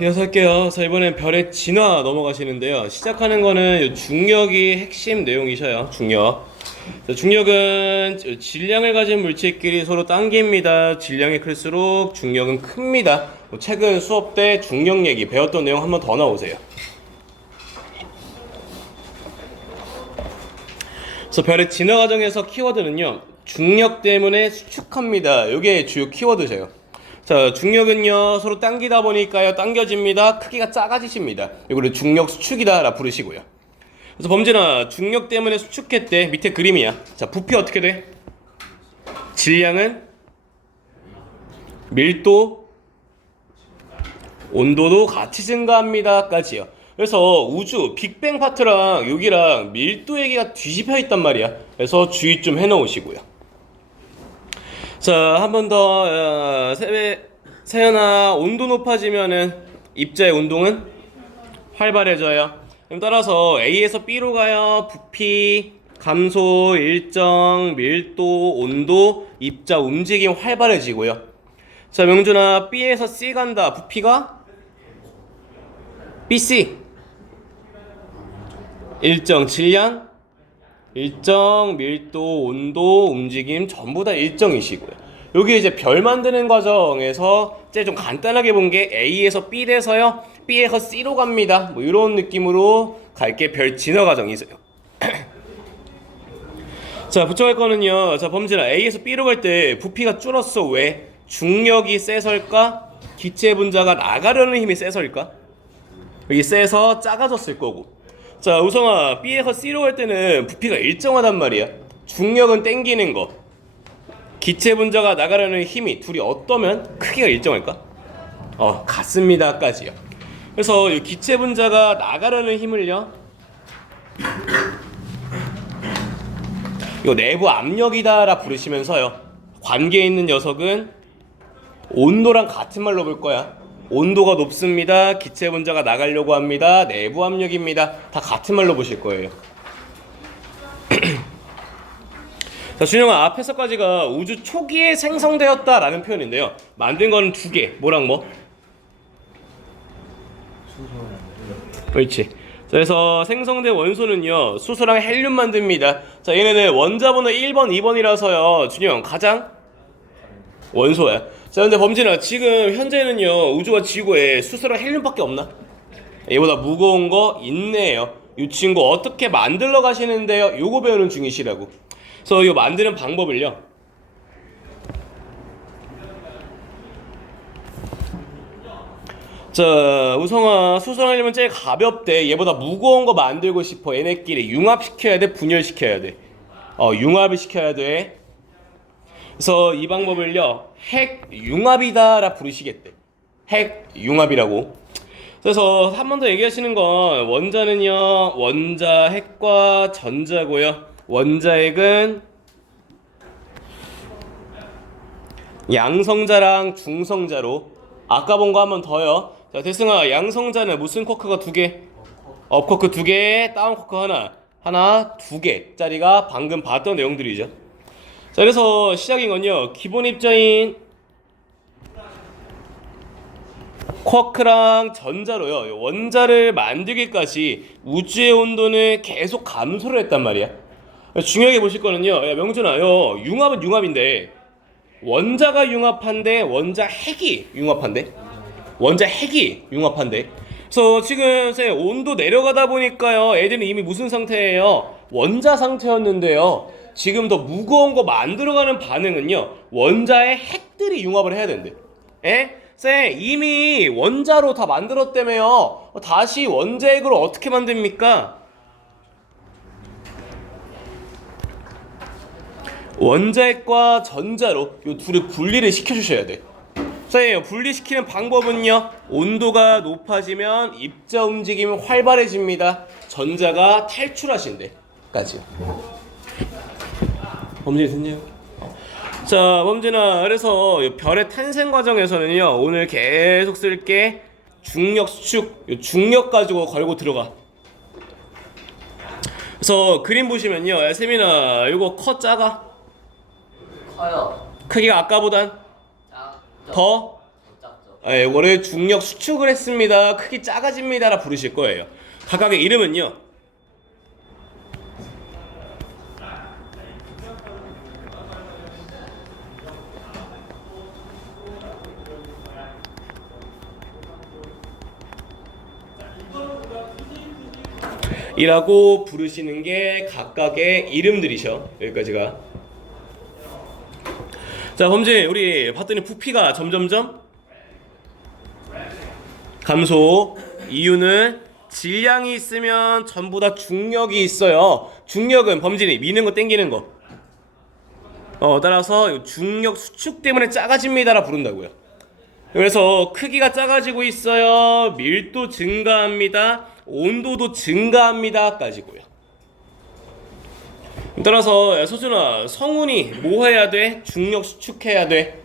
이어서 할게요. 자, 이번엔 별의 진화 넘어가시는데요. 시작하는 거는 요 중력이 핵심 내용이셔요. 중력. 자, 중력은 질량을 가진 물체끼리 서로 당깁니다. 질량이 클수록 중력은 큽니다. 최근 수업 때 중력 얘기 배웠던 내용 한번 더 나오세요. 그래서 별의 진화 과정에서 키워드는요, 중력 때문에 수축합니다. 이게 주요 키워드세요. 자, 중력은요 서로 당기다 보니까요 당겨집니다. 크기가 작아지십니다. 이거를 중력 수축이다 라 부르시고요. 그래서 범진아, 중력 때문에 수축했대. 밑에 그림이야. 자, 부피 어떻게 돼? 질량은 밀도, 온도도 같이 증가합니다 까지요. 그래서 우주 빅뱅 파트랑 여기랑 밀도 얘기가 뒤집혀 있단 말이야. 그래서 주의 좀 해놓으시고요. 자, 한 번 더. 세연아, 온도 높아지면은 입자의 운동은 활발해져요. 그럼 따라서 A에서 B로 가요. 부피, 감소, 일정, 밀도, 온도, 입자 움직임 활발해지고요. 자, 명준아, B에서 C 간다. 부피가 BC, 일정, 질량, 일정, 밀도, 온도, 움직임 전부 다 일정이시고요. 여기 이제 별 만드는 과정에서 이제 좀 간단하게 본 게 A에서 B 돼서요, B에서 C로 갑니다. 뭐 이런 느낌으로 갈게. 별 진화 과정이 있어요. 자, 부정할 거는요. 자, 범진아, A에서 B로 갈 때 부피가 줄었어. 왜? 중력이 세설까? 기체 분자가 나가려는 힘이 세설까? 여기 세서 작아졌을 거고. 자, 우성아, B에서 C로 갈 때는 부피가 일정하단 말이야. 중력은 땡기는 거, 기체 분자가 나가려는 힘이 둘이 어떠면 크기가 일정할까? 같습니다 까지요. 그래서 이 기체 분자가 나가려는 힘을요, 이거 내부 압력이다 라 부르시면서요, 관계에 있는 녀석은 온도랑 같은 말로 볼 거야. 온도가 높습니다. 기체 분자가 나가려고 합니다. 내부 압력입니다. 다 같은 말로 보실 거예요. 자, 준영아, 앞에서까지가 우주 초기에 생성되었다라는 표현인데요. 만든 거는 두 개. 뭐랑 뭐? 그렇지. 자, 그래서 생성된 원소는요, 수소랑 헬륨 만듭니다. 자, 얘네는 원자번호 1번, 2번이라서요. 준영, 가장 원소야. 자, 근데 범진아, 지금 현재는요 우주와 지구에 수소랑 헬륨밖에 없나? 얘보다 무거운 거 있네요. 이 친구 어떻게 만들러 가시는데요? 요거 배우는 중이시라고. 그래서 이 만드는 방법을요, 자, 우성아, 수소랑 헬륨은 제일 가볍대. 얘보다 무거운 거 만들고 싶어. 얘네끼리 융합시켜야 돼, 분열시켜야 돼? 융합을 시켜야 돼. 그래서 이 방법을요, 핵융합이다 라 부르시겠대. 핵융합이라고. 그래서 한 번 더 얘기하시는 건, 원자는요 원자 핵과 전자고요. 원자 핵은 양성자랑 중성자로. 아까 본 거 한 번 더요. 자, 대승아, 양성자는 무슨 쿼크가 두 개? 업 쿼크 두 개, 다운 쿼크 하나 두 개짜리가 방금 봤던 내용들이죠. 자, 그래서 시작인 건요, 기본 입자인 쿼크랑 전자로요, 원자를 만들기까지 우주의 온도는 계속 감소를 했단 말이야. 중요하게 보실 거는요, 야 명준아, 융합은 융합인데 원자가 융합한데 원자 핵이 융합한데? 원자 핵이 융합한데? 그래서 지금 온도 내려가다 보니까요, 애들은 이미 무슨 상태예요? 원자 상태였는데요, 지금 더 무거운 거 만들어가는 반응은요, 원자의 핵들이 융합을 해야 된대. 에? 이미 원자로 다 만들었다며요. 다시 원자핵으로 어떻게 만듭니까? 원자핵과 전자로 이 둘을 분리를 시켜주셔야 돼. 분리시키는 방법은요, 온도가 높아지면 입자 움직임이 활발해집니다. 전자가 탈출하신대 까지요. 범진이 됐냐? 자, 범진아, 그래서 별의 탄생 과정에서는요, 오늘 계속 쓸게 중력 수축, 중력 가지고 걸고 들어가. 그래서 그림 보시면요, 야 세민아, 이거 커 작아? 커요. 크기가 아까보단 작죠. 더? 작죠. 이거를 중력 수축을 했습니다. 크기 작아집니다라 부르실 거예요. 각각의 이름은요. 이라고 부르시는 게 각각의 이름들이셔. 여기까지가. 자, 범진 우리 봤더니 부피가 점점점 감소. 이유는 질량이 있으면 전부 다 중력이 있어요. 중력은 범진이 미는 거 땡기는 거. 따라서 중력 수축 때문에 작아집니다라 부른다고요. 그래서 크기가 작아지고 있어요. 밀도 증가합니다. 온도도 증가합니다. 까지고요. 따라서 서준아, 성운이 뭐 해야 돼? 중력 수축해야 돼.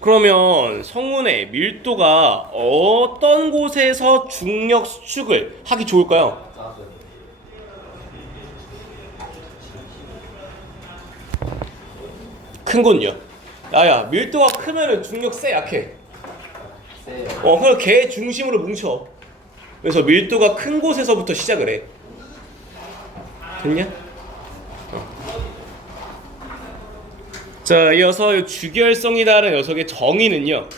그러면 성운의 밀도가 어떤 곳에서 중력 수축을 하기 좋을까요? 큰 곳요. 야야, 밀도가 크면은 중력 세 약해? 세요. 그럼 걔 중심으로 뭉쳐. 그래서 밀도가 큰 곳에서부터 시작을 해. 됐냐? 자, 이어서 주결성이다라는 녀석의 정의는요.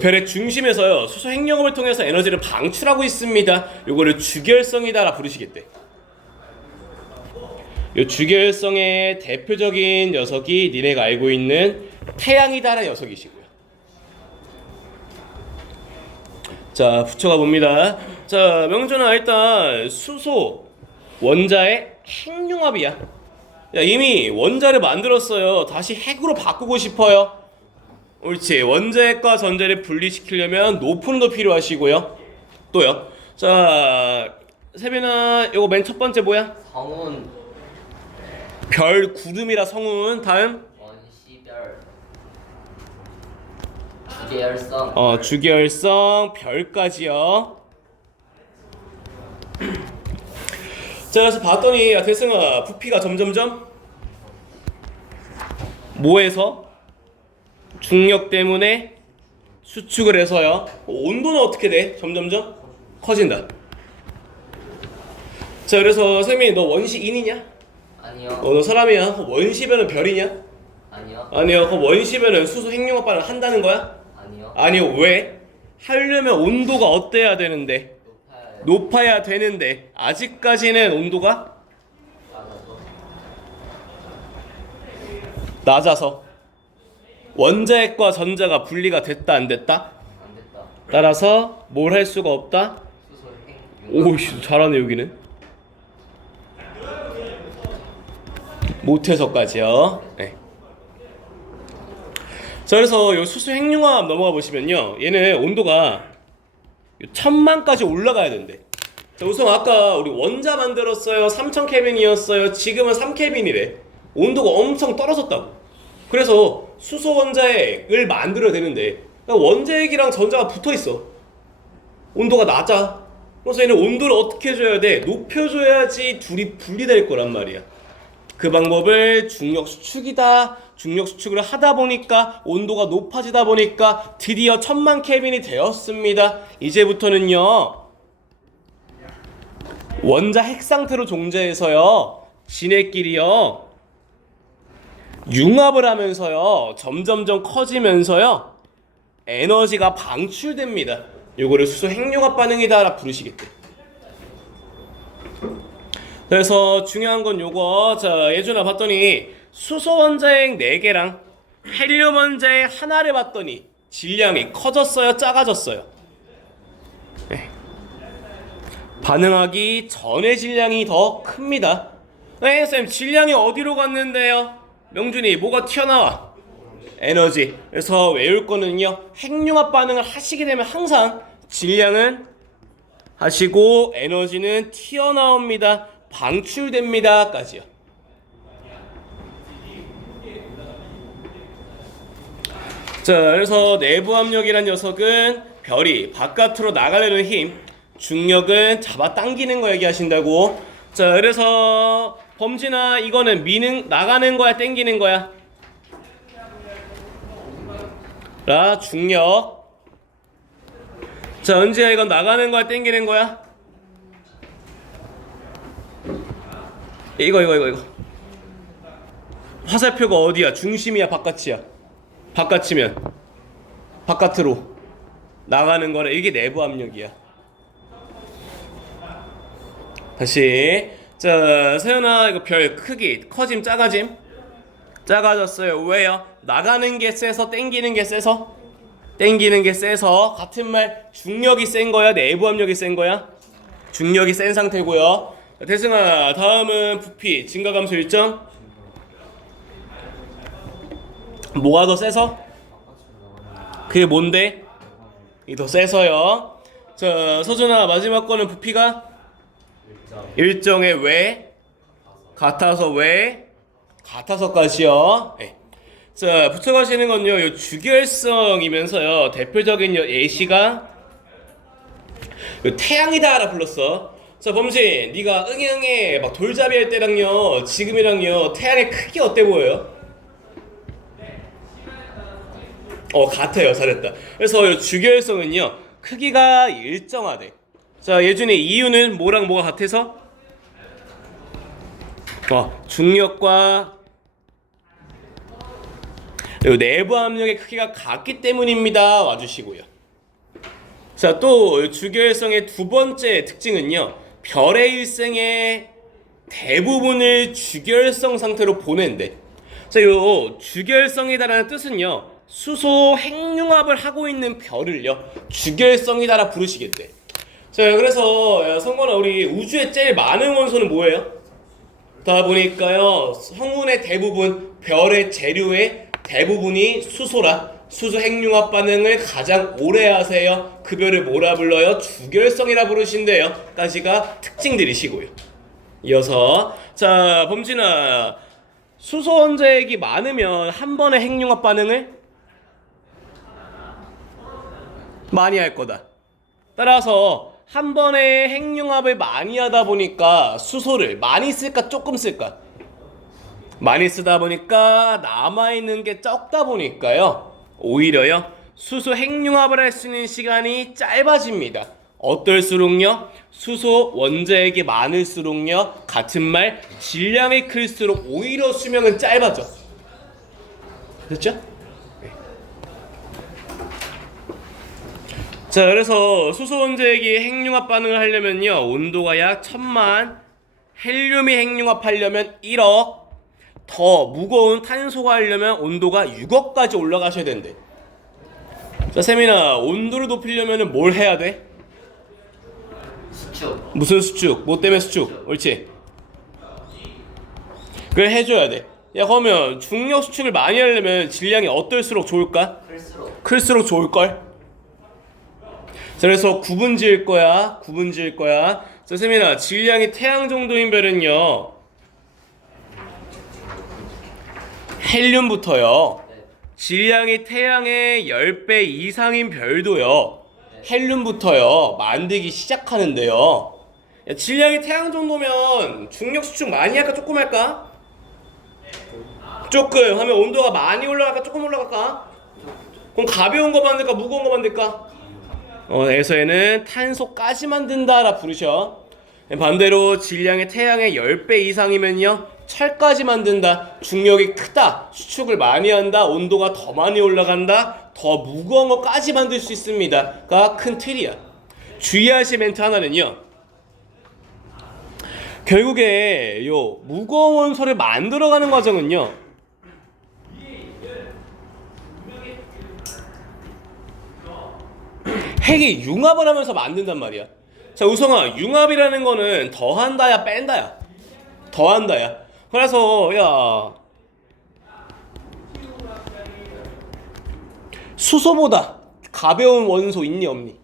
별의 중심에서요, 수소 핵융합을 통해서 에너지를 방출하고 있습니다. 요거를 주결성이다라 부르시겠대. 요 주결성의 대표적인 녀석이 니네가 알고 있는 태양이다라는 녀석이시고요. 자, 붙여가 봅니다. 자, 명준아, 일단 수소 원자의 핵융합이야. 야, 이미 원자를 만들었어요. 다시 핵으로 바꾸고 싶어요. 옳지. 원자핵과 전자를 분리시키려면 높은 온도 필요하시고요. 또요. 자, 세빈아, 요거 맨 첫 번째 뭐야? 성운. 별 구름이라 성운. 다음 원시별. 주계열성. 주계열성 별까지요. 자, 그래서 봤더니 야, 대승아, 부피가 점점점 뭐해서? 중력 때문에 수축을 해서요. 온도는 어떻게 돼? 점점점 커진다. 자, 그래서 쌤이 너 원시인이냐? 아니요. 너 사람이야. 원시면은 별이냐? 아니요. 아니요. 그럼 원시면은 수소 핵융합 반응을 한다는 거야? 아니요. 아니요. 왜? 하려면 온도가 어때야 되는데? 높아야 되는데 아직까지는 온도가 낮아서 원자핵과 전자가 분리가 됐다 안 됐다? 안 됐다. 따라서 뭘 할 수가 없다? 수소 핵. 오씨, 잘하네 여기는. 못해서까지요. 네. 자, 그래서 요 수소 핵융합 넘어가 보시면요, 얘는 온도가 1000만까지 올라가야 된대. 자, 우선 아까 우리 원자 만들었어요. 3000 켈빈이었어요. 지금은 3 켈빈이래. 온도가 엄청 떨어졌다고. 그래서 수소 원자핵을 만들어야 되는데 원자핵이랑 전자가 붙어 있어. 온도가 낮아. 그래서 얘는 온도를 어떻게 줘야 돼? 높여줘야지 둘이 분리될 거란 말이야. 그 방법을 중력 수축이다. 중력 수축을 하다 보니까 온도가 높아지다 보니까 드디어 1000만 켈빈이 되었습니다. 이제부터는요, 원자 핵 상태로 존재해서요, 지네끼리요 융합을 하면서요 점점점 커지면서요 에너지가 방출됩니다. 요거를 수소 핵융합 반응이다 부르시겠대. 그래서 중요한 건 요거. 자, 예준아 봤더니 수소 원자핵 4개랑 헬륨 원자핵 하나를 봤더니 질량이 커졌어요, 작아졌어요? 네. 반응하기 전의 질량이 더 큽니다. 네, 쌤, 질량이 어디로 갔는데요? 명준이, 뭐가 튀어나와? 에너지. 그래서 외울 거는요, 핵융합 반응을 하시게 되면 항상 질량은 하시고 에너지는 튀어나옵니다. 방출됩니다. 까지요. 자, 그래서 내부 압력이란 녀석은 별이 바깥으로 나가려는 힘, 중력은 잡아당기는 거 얘기하신다고. 자, 그래서 범진아, 이거는 미는 나가는 거야, 땡기는 거야? 라 중력. 자, 은지야, 이건 나가는 거야, 땡기는 거야? 이거. 화살표가 어디야? 중심이야, 바깥이야? 바깥이면 바깥으로 나가는 거래. 이게 내부 압력이야. 다시. 자, 세연아, 이거 별 크기 커짐 작아짐? 작아졌어요. 왜요? 나가는 게 세서 땡기는 게 세서? 땡기는 게 세서. 같은 말, 중력이 센 거야, 내부 압력이 센 거야? 중력이 센 상태고요. 자, 태승아, 다음은 부피 증가 감소 일정. 뭐가 더 세서? 그게 뭔데? 이 더 세서요. 자, 서준아, 마지막 거는 부피가 일정에 왜? 같아서 왜? 같아서까지요. 네. 자, 붙여가시는 건요, 요 주결성이면서요, 대표적인 예시가 요 태양이다라 불렀어. 자, 범신, 네가 응애 막 돌잡이 할 때랑요, 지금이랑요, 태양의 크기 어때 보여요? 같아요. 잘했다. 그래서 요 주결성은요, 크기가 일정하대. 자, 예준이, 이유는 뭐랑 뭐가 같아서? 중력과 요 내부 압력의 크기가 같기 때문입니다. 와주시고요. 자, 또 주결성의 두 번째 특징은요, 별의 일생의 대부분을 주결성 상태로 보낸대. 자, 요 주결성이다라는 뜻은요, 수소 핵융합을 하고 있는 별을요, 주결성이다라 부르시겠대. 자, 그래서 성건아, 우리 우주에 제일 많은 원소는 뭐예요? 다 보니까요, 성운의 대부분, 별의 재료의 대부분이 수소라. 수소 핵융합 반응을 가장 오래 하세요. 그 별을 뭐라 불러요? 주결성이라 부르신대요. 까지가 특징들이시고요. 이어서, 자, 범진아, 수소 원자핵이 많으면 한 번에 핵융합 반응을 많이 할 거다. 따라서 한 번에 핵융합을 많이 하다 보니까 수소를 많이 쓸까 조금 쓸까? 많이 쓰다 보니까 남아있는 게 적다 보니까요, 오히려요, 수소 핵융합을 할 수 있는 시간이 짧아집니다. 어떨수록요? 수소 원자핵이 많을수록요, 같은 말, 질량이 클수록 오히려 수명은 짧아져. 됐죠? 자, 그래서 수소 원자핵이 핵융합 반응을 하려면요, 온도가 약 1000만, 헬륨이 핵융합하려면 1억, 더 무거운 탄소가 하려면 온도가 6억까지 올라가셔야 된대. 자, 세민아, 온도를 높이려면 뭘 해야 돼? 수축. 무슨 수축? 뭐 때문에 수축? 옳지? 그걸 해줘야 돼. 야, 그러면 중력 수축을 많이 하려면 질량이 어떨수록 좋을까? 클수록 좋을걸? 자, 그래서 구분 지을 거야. 자, 세민아, 질량이 태양 정도인 별은요, 헬륨부터요, 질량이 태양의 10배 이상인 별도요, 헬륨부터요, 만들기 시작하는데요. 야, 질량이 태양 정도면 중력 수축 많이 할까 조금 할까? 조금 하면 온도가 많이 올라갈까 조금 올라갈까? 그럼 가벼운 거 만들까 무거운 거 만들까? 에서에는 탄소까지 만든다라 부르셔. 반대로 질량이 태양의 10배 이상이면요, 철까지 만든다. 중력이 크다, 수축을 많이 한다, 온도가 더 많이 올라간다, 더 무거운 거까지 만들 수 있습니다. 가 큰 틀이야. 주의하실 멘트 하나는요, 결국에 요 무거운 원소를 만들어가는 과정은요, 핵이 융합을 하면서 만든단 말이야. 자, 우성아, 융합이라는 거는 더한다야 뺀다야? 더한다야. 그래서 야, 수소보다 가벼운 원소 있니 없니?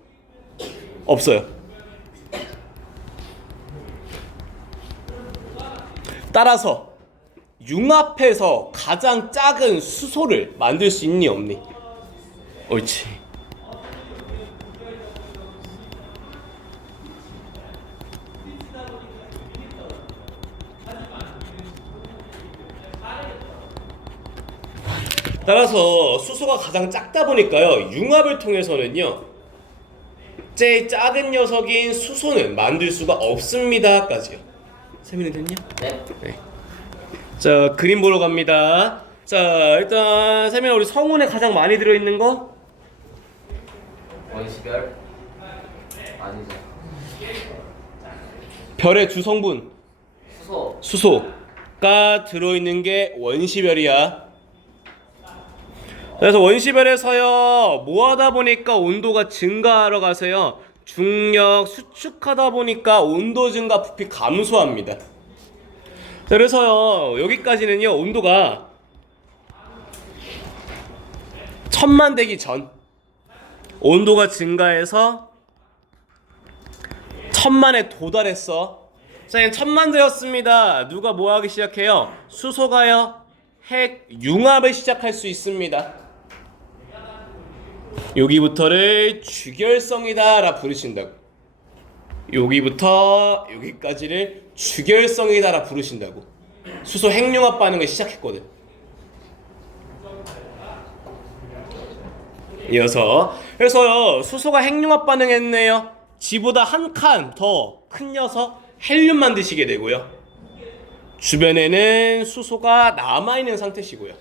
없어요. 따라서 융합해서 가장 작은 수소를 만들 수 있니 없니? 옳지. 따라서 수소가 가장 작다 보니까요. 융합을 통해서는요. 제일 작은 녀석인 수소는 만들 수가 없습니다까지요. 세민이 됐냐? 네. 네. 자, 그림 보러 갑니다. 자, 일단 세민아 우리 성운에 가장 많이 들어있는 거? 원시별. 아니죠. 별의 주성분 수소. 수소가 들어있는 게 원시별이야. 그래서 원시별에서요 뭐하다 보니까 온도가 증가하러 가세요. 중력 수축하다 보니까 온도 증가 부피 감소합니다. 그래서요 여기까지는요 온도가 1000만 되기 전 온도가 증가해서 1000만에 도달했어. 자, 1000만 되었습니다. 누가 뭐 하기 시작해요? 수소가요 핵 융합을 시작할 수 있습니다. 여기부터를 주결성이다 라 부르신다고. 여기부터 여기까지를 주결성이다 라 부르신다고. 수소 핵융합 반응을 시작했거든. 이어서 그래서요 수소가 핵융합 반응했네요. 지보다 한 칸 더 큰 녀석 헬륨 만드시게 되고요. 주변에는 수소가 남아있는 상태시고요.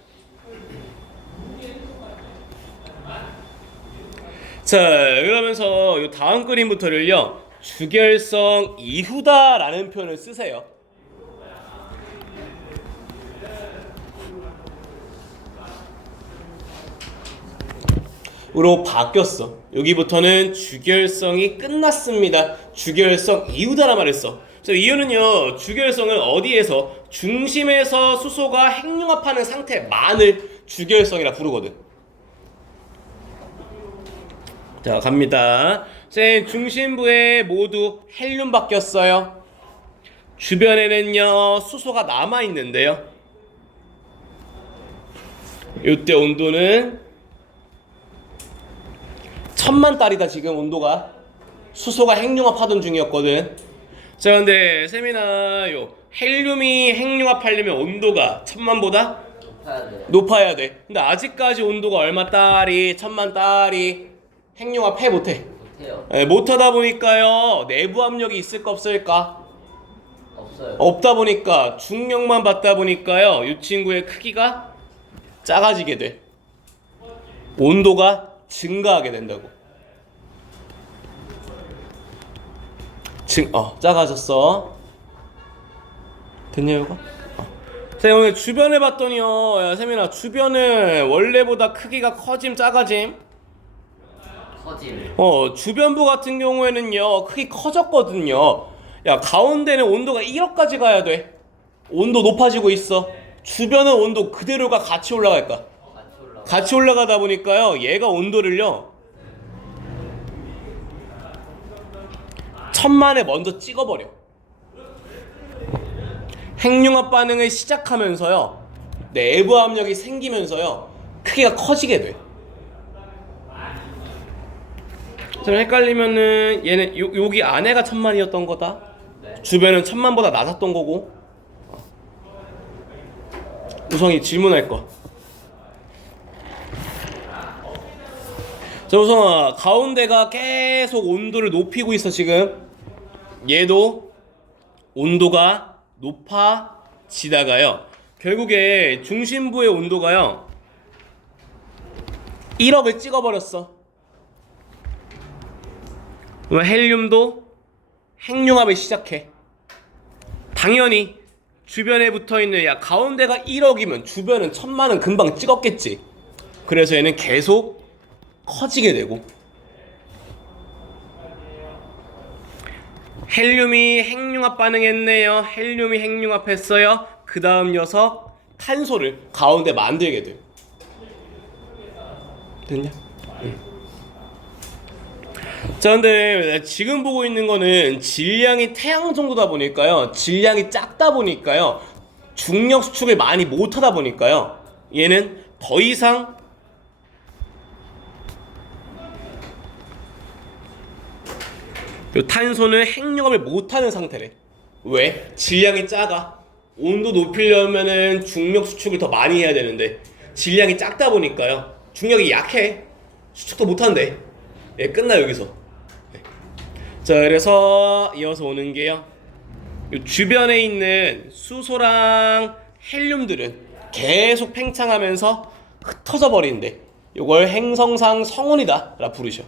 자, 그러면서 이 다음 그림부터를요 주결성 이후다 라는 표현을 쓰세요. 으로 바뀌었어. 여기부터는 주결성이 끝났습니다. 주결성 이후다라 말했어. 이유는요 주결성은 어디에서 중심에서 수소가 핵융합하는 상태만을 주결성이라 부르거든. 자 갑니다. 중심부에 모두 헬륨 바뀌었어요. 주변에는요 수소가 남아있는데요. 이때 온도는 1000만 달이다. 지금 온도가 수소가 핵융합하던 중이었거든. 자 근데 세미나 요 헬륨이 핵융합하려면 온도가 1000만보다 높아야 돼. 높아야 돼. 근데 아직까지 온도가 얼마 달이 1000만 달이 핵융합 해 못해. 못해요. 못하다 보니까요 내부 압력이 있을까 없을까? 없어요. 없다 보니까 중력만 받다 보니까요 이 친구의 크기가 작아지게 돼. 온도가 증가하게 된다고. 작아졌어. 됐냐 이거? 자 오늘 주변을 봤더니요 야 세민아 주변은 원래보다 크기가 커짐 작아짐? 커짐. 주변부 같은 경우에는요 크기 커졌거든요. 야 가운데는 온도가 1억까지 가야 돼. 온도 높아지고 있어. 주변은 온도 그대로가 같이 올라갈까? 같이 올라가. 같이 올라가다 보니까요 얘가 온도를요 1000만에 먼저 찍어버려. 핵융합 반응을 시작하면서요 내부 압력이 생기면서요 크기가 커지게 돼. 좀 헷갈리면은 얘는 여기 안에가 1000만이었던 거다. 네. 주변은 1000만보다 낮았던 거고. 우성이 질문할 거. 자 우성아 가운데가 계속 온도를 높이고 있어 지금. 얘도 온도가 높아지다가요 결국에 중심부의 온도가요 1억을 찍어버렸어. 헬륨도 핵융합을 시작해. 당연히 주변에 붙어있는 야 가운데가 1억이면 주변은 1000만은 금방 찍었겠지. 그래서 얘는 계속 커지게 되고 헬륨이 핵융합 반응했네요. 헬륨이 핵융합했어요. 그 다음 녀석 탄소를 가운데 만들게 돼. 됐냐? 자 근데 지금 보고 있는 거는 질량이 태양 정도다 보니까요 질량이 작다 보니까요 중력 수축을 많이 못하다 보니까요 얘는 더 이상 탄소는 핵융합을 못하는 상태래. 왜? 질량이 작아. 온도 높이려면은 중력 수축을 더 많이 해야 되는데 질량이 작다 보니까요. 중력이 약해. 수축도 못한대. 예, 끝나 여기서. 예. 자, 그래서 이어서 오는 게요. 요 주변에 있는 수소랑 헬륨들은 계속 팽창하면서 흩어져 버리는데 이걸 행성상 성운이다 라 부르셔.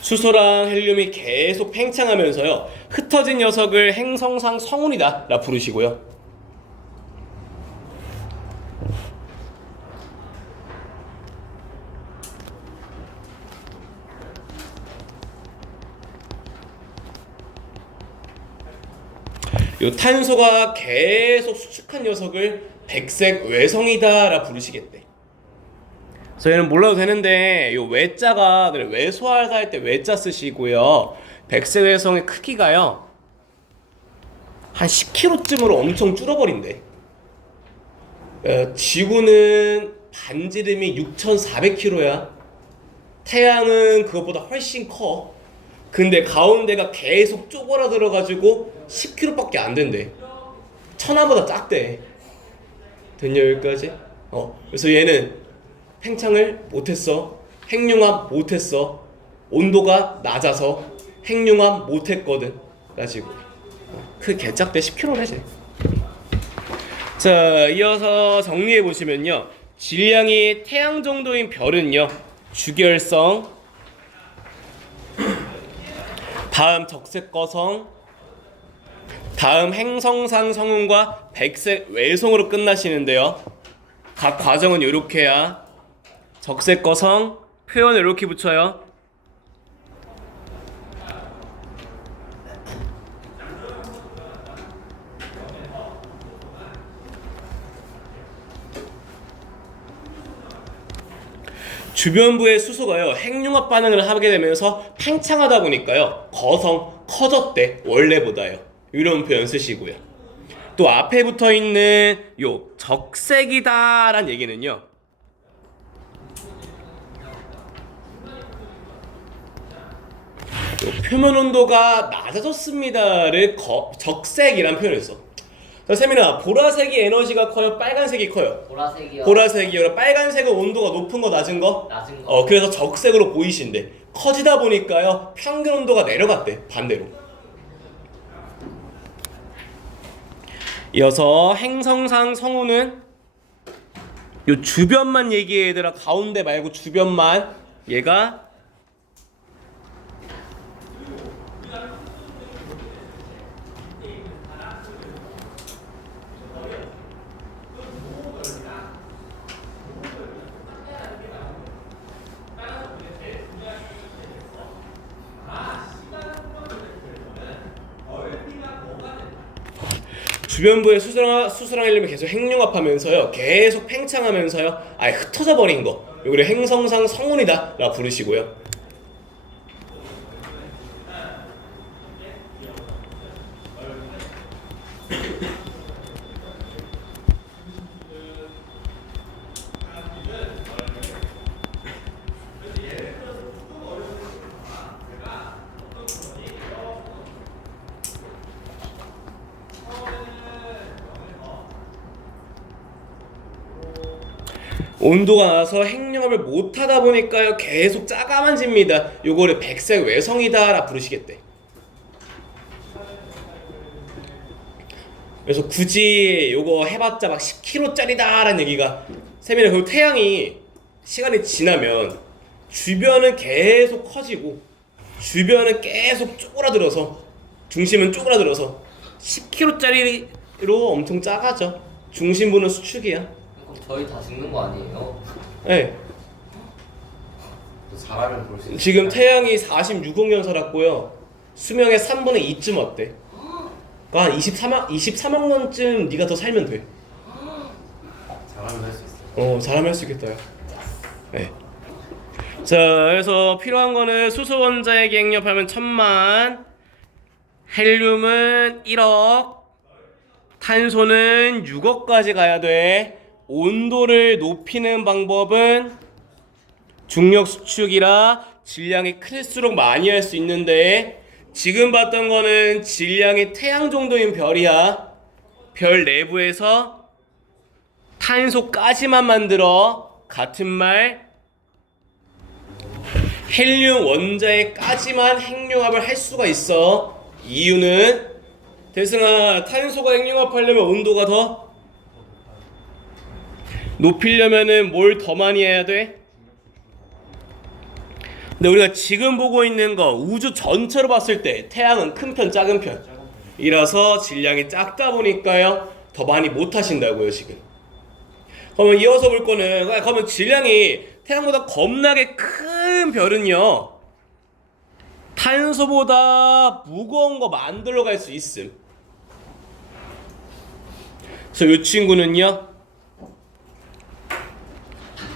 수소랑 헬륨이 계속 팽창하면서요 흩어진 녀석을 행성상 성운이다 라 부르시고요. 요 탄소가 계속 수축한 녀석을 백색 외성이다 라 부르시겠대. 저희는 몰라도 되는데 요 외자가 외소할사 할 때 외자 쓰시고요. 백색 외성의 크기가요 한 10kg쯤으로 엄청 줄어버린대. 지구는 반지름이 6,400km야. 태양은 그것보다 훨씬 커. 근데 가운데가 계속 쪼그라들어가지고 10kg밖에 안 된대. 천하보다 작대. 됐냐 여기까지? 그래서 얘는 팽창을 못했어. 핵융합 못했어. 온도가 낮아서 핵융합 못했거든. 가지고 그 개짝대 10kg래. 자, 이어서 정리해 보시면요. 질량이 태양 정도인 별은요. 주결성, 다음 적색거성, 다음 행성상 성운과 백색 외성으로 끝나시는데요. 각 과정은 이렇게야. 적색거성 표현을 이렇게 붙여요. 주변부의 수소가요 핵융합 반응을 하게 되면서 팽창하다 보니까요 거성 커졌대. 원래보다요. 이런 표현 쓰시고요. 또 앞에 붙어있는 요 적색이다 란 얘기는요 요 표면 온도가 낮아졌습니다를 적색이란 표현을 써. 자, 세민아, 보라색이 에너지가 커요? 빨간색이 커요? 보라색이요. 보라색이요. 빨간색은 온도가 높은 거 낮은 거? 낮은 거. 그래서 적색으로 보이신데 커지다 보니까요 평균 온도가 내려갔대. 반대로. 이어서 행성상 성운은 요 주변만 얘기해 얘들아. 가운데 말고 주변만. 얘가 주변부의 수소랑 헬륨이 계속 핵융합하면서요 계속 팽창하면서요 아예 흩어져 버린 거 요거를 행성상 성운이다 라 부르시고요. 온도가 나서 핵융합을 못하다 보니까요 계속 짜가만집니다. 요거를 백색 외성이다 라 부르시겠대. 그래서 굳이 요거 해봤자 막 10kg짜리다 라는 얘기가 세미나 그 태양이 시간이 지나면 주변은 계속 커지고 주변은 계속 쪼그라들어서 중심은 쪼그라들어서 10kg짜리로 엄청 작아져. 중심부는 수축이야. 그럼 저희 다 죽는 거 아니에요? 네. 또 자라면 볼 수 있어요. 지금 태양이 46억 년 살았고요. 수명의 3분의 2쯤 왔대. 그러니까 한 23억 년쯤 네가 더 살면 돼. 자라면 할 수 있어요. 잘하면 할 수 있겠다. 네. 자, 그래서 필요한 거는 수소 원자의 기행력하면 1000만, 헬륨은 1억, 탄소는 6억까지 가야 돼. 온도를 높이는 방법은 중력 수축이라 질량이 클수록 많이 할 수 있는데 지금 봤던 거는 질량이 태양 정도인 별이야. 별 내부에서 탄소까지만 만들어. 같은 말 헬륨 원자에까지만 핵융합을 할 수가 있어. 이유는 대승아, 탄소가 핵융합하려면 온도가 더 높이려면은 뭘 더 많이 해야 돼? 근데 우리가 지금 보고 있는 거 우주 전체로 봤을 때 태양은 큰 편 작은 편이라서 질량이 작다 보니까요 더 많이 못 하신다고요 지금. 그러면 이어서 볼 거는, 그러면 질량이 태양보다 겁나게 큰 별은요 탄소보다 무거운 거 만들어 갈 수 있음. 그래서 이 친구는요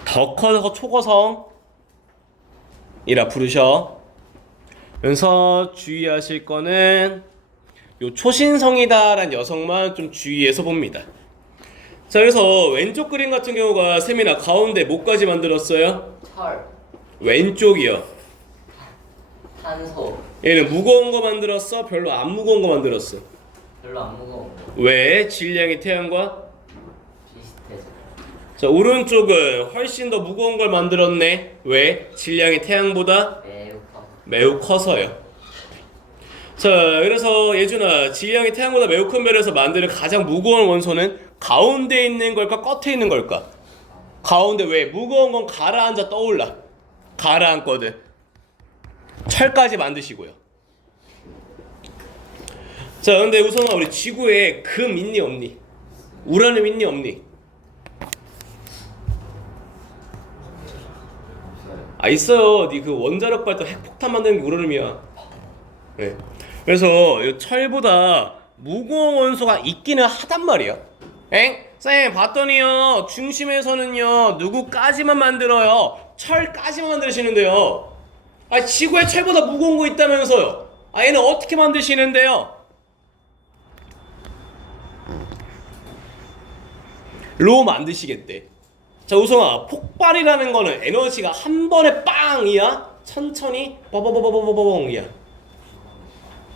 더 커서 초고성이라 부르셔. 그래서 주의하실 거는 요 초신성이다라는 녀석만 좀 주의해서 봅니다. 자, 그래서 왼쪽 그림 같은 경우가 세미나 가운데 뭐까지 만들었어요? 철, 왼쪽이요. 탄소. 얘는 무거운 거 만들었어? 별로 안 무거운 거 만들었어? 별로 안 무거운 거. 왜? 질량이 태양과? 비슷해서. 자, 오른쪽은 훨씬 더 무거운 걸 만들었네. 왜? 질량이 태양보다 매우 커. 매우 커서요. 자, 그래서 예준아, 질량이 태양보다 매우 큰 별에서 만드는 가장 무거운 원소는 가운데 있는 걸까? 끝에 있는 걸까? 가운데. 왜? 무거운 건 가라앉아 떠올라. 가라앉거든. 철까지 만드시고요. 자, 근데 우선 우리 지구에 금 있니 없니? 우라늄 있니 없니? 아, 있어요. 네 그 원자력 발전 핵폭탄 만드는 게 우라늄이야. 네. 그래서 이 철보다 무거운 원소가 있기는 하단 말이야. 엥? 쌤 봤더니요 중심에서는요 누구까지만 만들어요? 철까지만 만드시는데요. 아, 지구에 철보다 무거운 거 있다면서요. 아, 얘는 어떻게 만드시는데요? 로 만드시겠대. 자, 우성아, 폭발이라는 거는 에너지가 한 번에 빵이야? 천천히 빠바바바바바봉이야.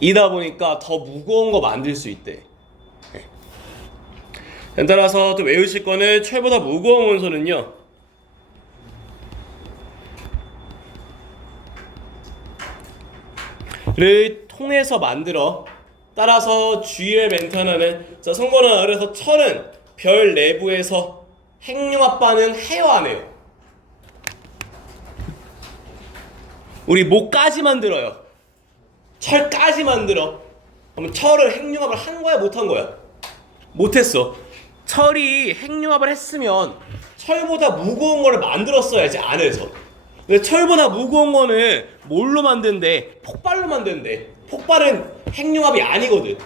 이다 보니까 더 무거운 거 만들 수 있대. 따라서 또 외우실 거는 철보다 무거운 원소는요 를 통해서 만들어. 따라서 주의할 멘트 하나는, 자, 성건아, 그래서 철은 별 내부에서 핵융합 반응 해요 안 해요? 우리 뭐까지 만들어요? 철까지 만들어. 그럼 철을 핵융합을 한 거야 못 한 거야? 못했어. 철이 핵융합을 했으면 철보다 무거운 거를 만들었어야지 안에서. 근데 철보다 무거운 거는 뭘로 만든대? 폭발로 만든대. 폭발은 핵융합이 아니거든.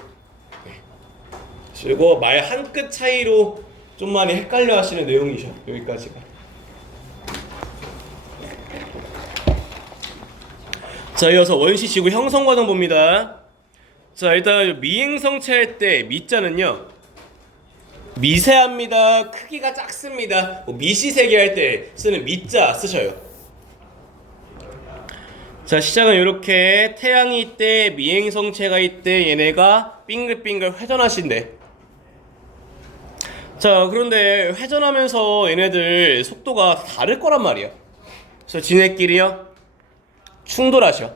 그리고 말 한 끗 차이로 좀 많이 헷갈려 하시는 내용이죠. 여기까지가. 자, 이어서 원시 지구 형성 과정 봅니다. 자, 일단 미행성체 할 때 미자는요 미세합니다. 크기가 작습니다. 미시세계 할 때 쓰는 미자 쓰셔요. 자, 시작은 이렇게 태양이 있대, 미행성체가 있대, 얘네가 빙글빙글 회전하신대. 자, 그런데 회전하면서 얘네들 속도가 다를 거란 말이야. 그래서 지네끼리요 충돌하셔.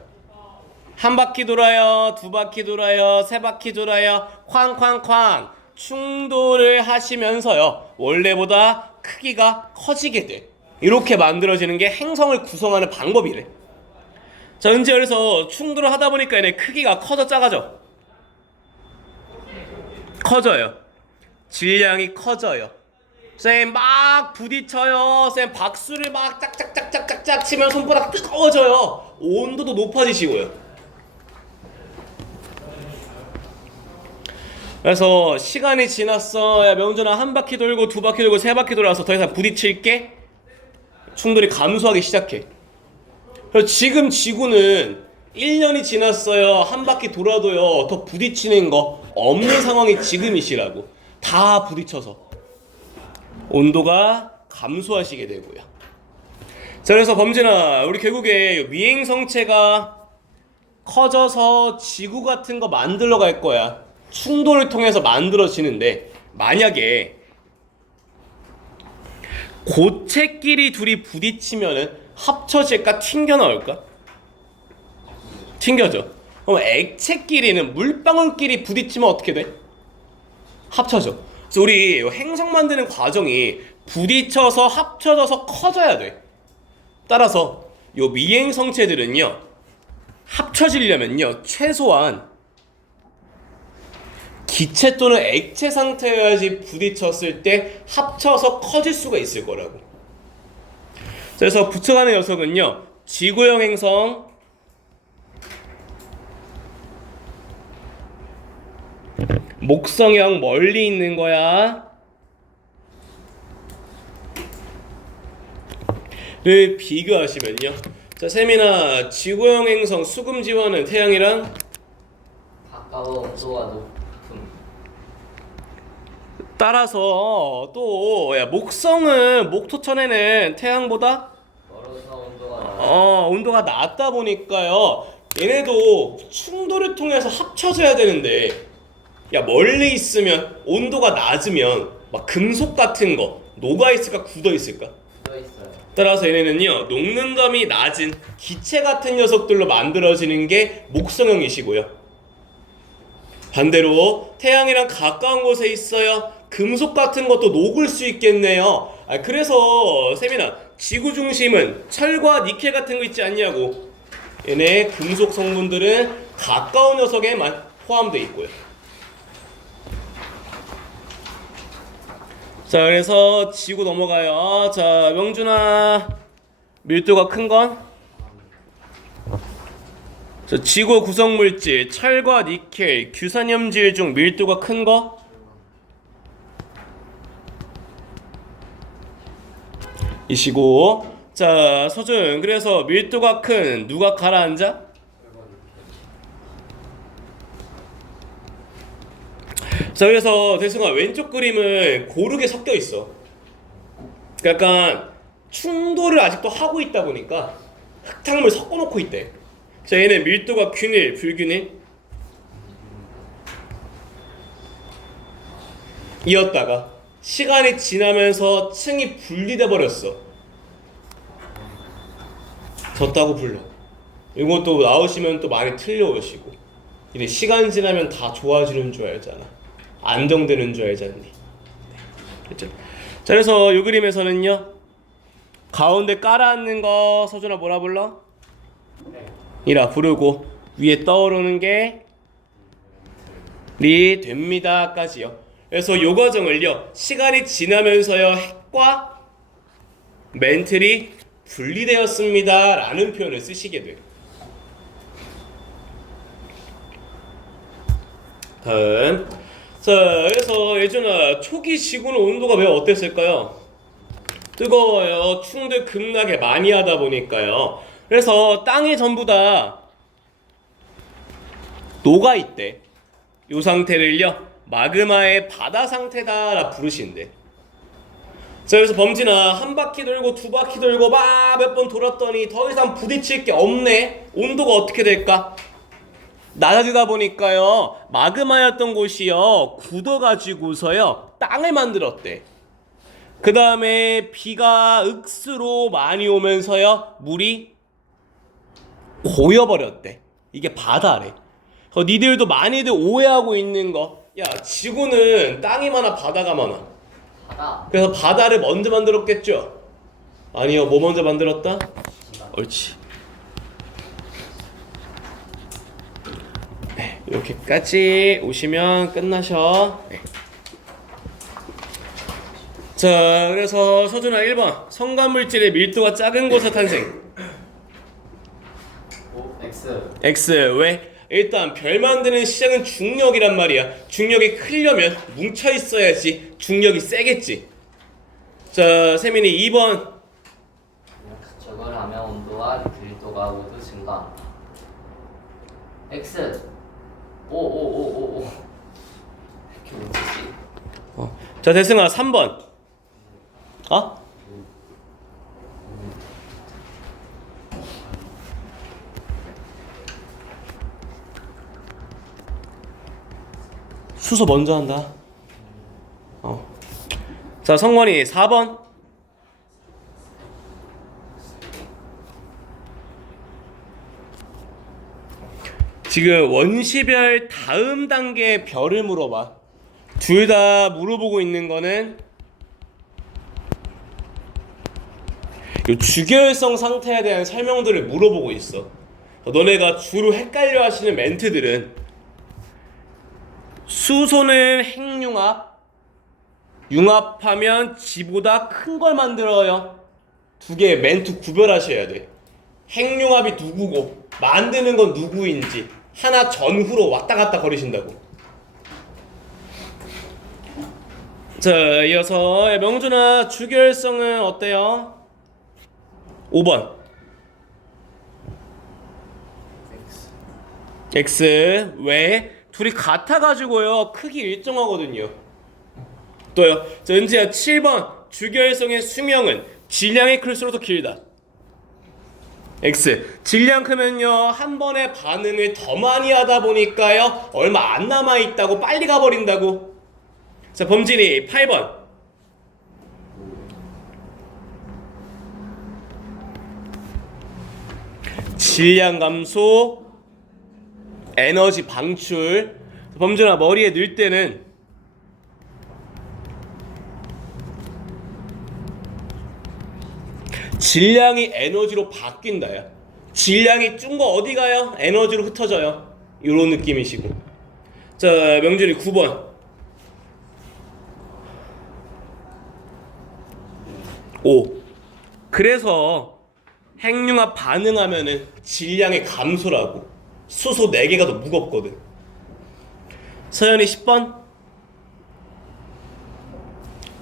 한 바퀴 돌아요, 두 바퀴 돌아요, 세 바퀴 돌아요, 쾅쾅쾅 충돌을 하시면서요 원래보다 크기가 커지게 돼. 이렇게 만들어지는 게 행성을 구성하는 방법이래. 자, 현재 그래서 충돌을 하다 보니까 얘네 크기가 커져 작아져? 커져요. 질량이 커져요. 쌤 막 부딪혀요. 쌤 박수를 막 짝짝짝짝짝짝 치면 손바닥 뜨거워져요. 온도도 높아지시고요. 그래서 시간이 지났어. 야, 명준아, 한 바퀴 돌고 두 바퀴 돌고 세 바퀴 돌아서 더 이상 부딪힐게 충돌이 감소하기 시작해. 그래서 지금 지구는 1년이 지났어요. 한 바퀴 돌아도요 더 부딪히는 거 없는 상황이 지금이시라고. 다 부딪혀서 온도가 감소하시게 되고요. 자, 그래서 범진아, 우리 결국에 미행성체가 커져서 지구 같은 거 만들러 갈 거야. 충돌을 통해서 만들어지는데, 만약에 고체끼리 둘이 부딪히면은 합쳐질까 튕겨 나올까? 튕겨져. 그럼 액체끼리는 물방울끼리 부딪히면 어떻게 돼? 합쳐져. 그래서 우리 행성 만드는 과정이 부딪혀서 합쳐져서 커져야 돼. 따라서 요 미행성체들은요, 합쳐지려면요 최소한 기체 또는 액체 상태여야지 부딪혔을 때 합쳐서 커질 수가 있을 거라고. 그래서 붙여가는 녀석은요, 지구형 행성, 목성형 멀리 있는 거야 를 비교하시면요, 자 세민아, 지구형 행성 수금 지원은 태양이랑 가까워 온도가 높음. 따라서 또 목성은 목토천에는 태양보다 멀어서 온도가 낮아. 온도가 낮다 보니까요, 얘네도 충돌을 통해서 합쳐져야 되는데, 야 멀리 있으면 온도가 낮으면 막 금속 같은 거 녹아 있을까 굳어 있을까? 써 있어요. 따라서 얘네는요 녹는감이 낮은 기체 같은 녀석들로 만들어지는 게 목성형이시고요, 반대로 태양이랑 가까운 곳에 있어요 금속 같은 것도 녹을 수 있겠네요. 그래서 세민아, 지구 중심은 철과 니켈 같은 거 있지 않냐고. 얘네 금속 성분들은 가까운 녀석에만 포함되어 있고요. 자, 그래서 지구 넘어가요. 자, 명준아, 밀도가 큰 건? 자, 지구 구성물질 철과 니켈, 규산염질 중 밀도가 큰 거? 이시고. 자, 서준, 그래서 밀도가 큰 누가 가라앉아? 자, 그래서 대승아, 왼쪽 그림은 고르게 섞여 있어. 약간 충돌을 아직도 하고 있다 보니까 흙탕물 섞어 놓고 있대. 자, 얘는 밀도가 균일, 불균일 이었다가 시간이 지나면서 층이 분리돼 버렸어. 졌다고 불러. 이것도 나오시면 또 많이 틀려오시고, 이제 시간 지나면 다 좋아지는 줄 알잖아. 안정되는 줄 알잖니. 그렇죠? 자, 그래서 이 그림에서는요, 가운데 깔아앉는 거 서준아 뭐라 불러? 이라 부르고, 위에 떠오르는 게 리 됩니다 까지요. 그래서 이 과정을요, 시간이 지나면서요 핵과 멘틀이 분리되었습니다 라는 표현을 쓰시게 돼요. 다음. 자, 그래서 예준아, 초기 지구는 온도가 왜 어땠을까요? 뜨거워요. 충돌 급락에 많이 하다 보니까요. 그래서 땅이 전부 다 녹아 있대. 이 상태를요 마그마의 바다 상태다라 부르신대. 자, 그래서 범진아, 한 바퀴 돌고 두 바퀴 돌고 막 몇 번 돌았더니 더 이상 부딪힐 게 없네. 온도가 어떻게 될까? 낮아지다 보니까요 마그마였던 곳이요 굳어가지고서요 땅을 만들었대. 그 다음에 비가 억수로 많이 오면서요 물이 고여버렸대. 이게 바다래. 니들도 많이들 오해하고 있는 거, 야 지구는 땅이 많아 바다가 많아? 바다. 그래서 바다를 먼저 만들었겠죠? 아니요, 뭐 먼저 만들었다? 지가. 옳지. 네, 이렇게까지 오시면 끝나셔. 네. 자, 그래서 서준아 1번, 성간물질의 밀도가 작은 곳의 탄생. 오, X. X. 왜? 일단 별 만드는 시작은 중력이란 말이야. 중력이 크려면 뭉쳐 있어야지 중력이 세겠지. 자, 세민이 2번. 저걸 하면 온도와 밀도가 모두 증가한다. X. 오. 이렇게 못쓰지? 자, 대승아 3번. 수소 먼저 한다. 자, 성원이 4번. 지금 원시별 다음 단계 별을 물어봐. 둘 다 물어보고 있는 거는 이 주결성 상태에 대한 설명들을 물어보고 있어. 너네가 주로 헷갈려 하시는 멘트들은 수소는 핵융합, 융합하면 지보다 큰 걸 만들어요. 두 개의 멘트 구별하셔야 돼. 핵융합이 누구고 만드는 건 누구인지 하나 전후로 왔다 갔다 거리신다고. 자, 이어서 명준아, 주결성은 어때요? 5번. X. 왜? 둘이 같아가지고요, 크기 일정하거든요. 또요. 자, 은지야, 7번. 주결성의 수명은 질량이 클수록 더 길다. X. 질량 크면요, 한 번의 반응을 더 많이 하다 보니까요, 얼마 안 남아있다고, 빨리 가버린다고. 자, 범진이 8번. 질량 감소, 에너지 방출. 범준아, 머리에 넣을 때는 질량이 에너지로 바뀐다야. 질량이 준 거 어디 가요? 에너지로 흩어져요. 이런 느낌이시고. 자, 명준이 9번. 5. 그래서 핵융합 반응하면은 질량의 감소라고. 수소 4개가 더 무겁거든. 서연이 10번.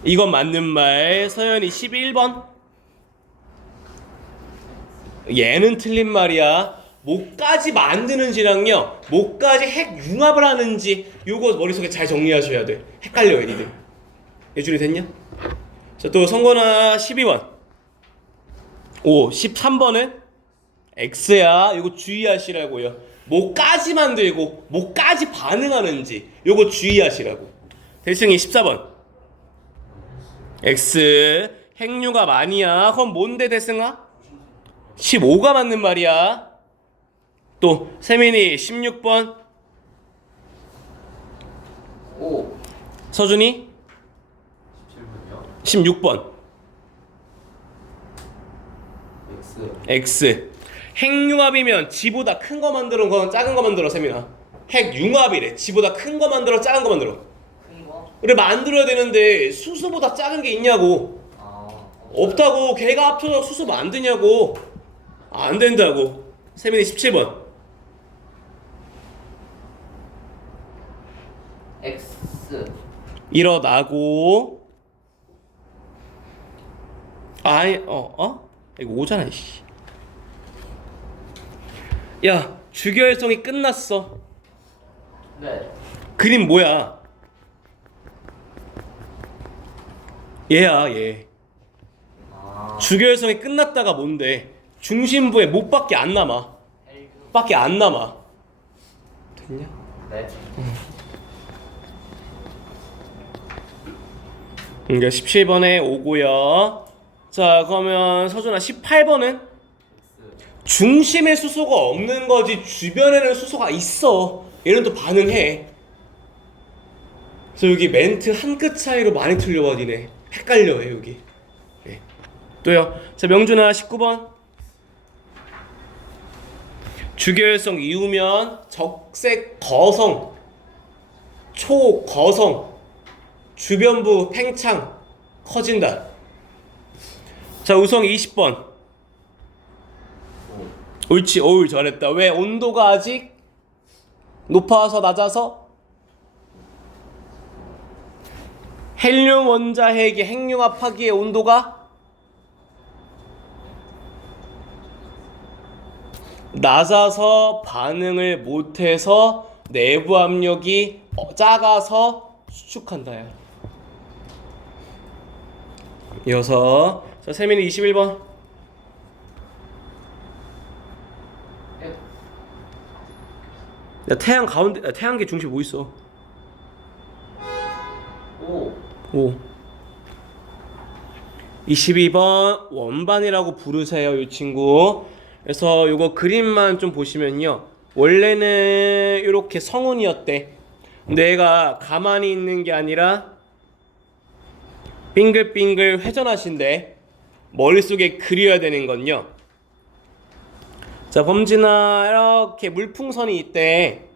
이건 맞는 말. 서연이 11번. 얘는 틀린 말이야. 뭐까지 만드는지랑요, 뭐까지 핵융합을 하는지, 요거 머릿속에 잘 정리하셔야 돼. 헷갈려요, 니들. 예준이 됐냐? 자, 또 성건아 12번. 13번은 X야. 요거 주의하시라고요. 뭐까지 만들고 뭐까지 반응하는지 요거 주의하시라고. 대승이 14번. X. 핵융합 아니야. 그럼 뭔데 대승아? 15가 맞는 말이야. 또 세민이 16번. 5. 서준이 16번. X. 핵융합이면 지보다 큰 거 만들어, 건 작은 거 만들어. 세민아, 핵융합이래. 지보다 큰 거 만들어, 작은 거 만들어. 큰 거? 그래, 만들어야 되는데 수소보다 작은 게 있냐고. 없다고. 걔가 합쳐서 수소 만드냐고. 안 된다고. 세민이 17번. X. 일어나고. 아니, 이거 오잖아, 씨. 야, 주결성이 끝났어. 네. 그림 뭐야? 얘야, 얘. 주결성이 끝났다가 뭔데? 중심부에 못밖에 안 남아. 밖에 안 남아. 됐냐? 네. 그러니까 17번에 5고요. 자, 그러면 서준아 18번은 중심에 수소가 없는 거지 주변에는 수소가 있어. 얘는 또 반응해. 그래서 여기 멘트 한 끗 차이로 많이 틀려버리네. 헷갈려해 여기. 네. 또요. 자, 명준아 19번. 주결성 이후면 적색 거성, 초거성, 주변부 팽창 커진다. 자, 우성이 20번. 옳지, 어울 잘했다. 왜? 온도가 아직 높아서 낮아서? 헬륨 원자핵이 핵융합하기에 온도가 낮아서 반응을 못해서 내부 압력이 작아서 수축한다요. 이어서 자, 세민이 21번. 야, 태양 가운데, 태양계 중심 뭐 있어? 5. 22번 원반이라고 부르세요, 이 친구. 그래서 요거 그림만 좀 보시면요. 원래는 이렇게 성운이었대. 근데 얘가 가만히 있는 게 아니라 빙글빙글 회전하신대. 머릿속에 그려야 되는 건요. 자, 범진아, 이렇게 물풍선이 있대.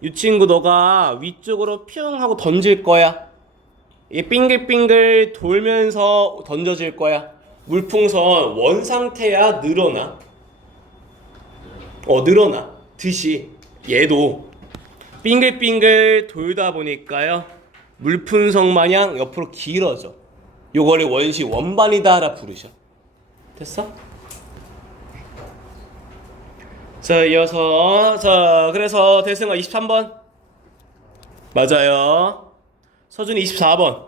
이 친구 너가 위쪽으로 퓨용 하고 던질 거야. 이게 빙글빙글 돌면서 던져질 거야. 물풍선 원 상태야, 늘어나? 늘어나. 듯이 얘도 빙글빙글 돌다 보니까요, 물풍선 마냥 옆으로 길어져. 요거를 원시 원반이다라 부르셔. 됐어? 자, 이어서 그래서 대승아 23번 맞아요. 서준이 24번.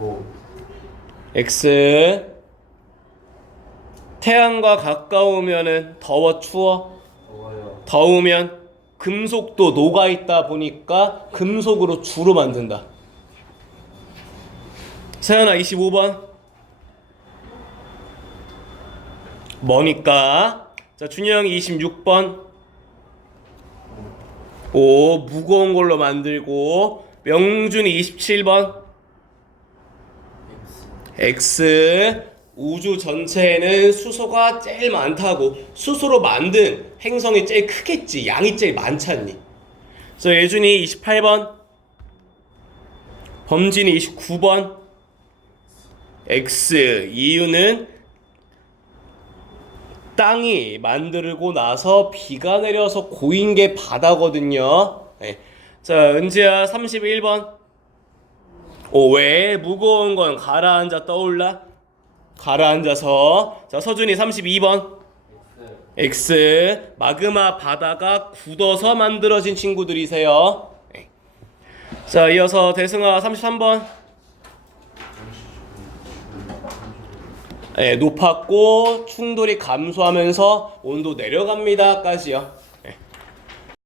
오. X. 태양과 가까우면은 더워 추워? 더워요. 더우면 금속도 녹아있다 보니까 금속으로 주로 만든다. 세연아 25번. 뭐니까? 자, 준영이 26번. 오, 무거운 걸로 만들고. 명준이 27번. X. 우주 전체에는 수소가 제일 많다고. 수소로 만든 행성이 제일 크겠지. 양이 제일 많잖니. 그래서 예준이 28번. 범진이 29번. X. 이유는 땅이 만들고 나서 비가 내려서 고인 게 바다거든요. 네. 자, 은지야 31번. 왜 무거운 건 가라앉아 떠올라? 가라앉아서. 자, 서준이 32번. X. 마그마 바다가 굳어서 만들어진 친구들이세요. 네. 자, 이어서 대승아 33번. 네, 높았고 충돌이 감소하면서 온도 내려갑니다까지요.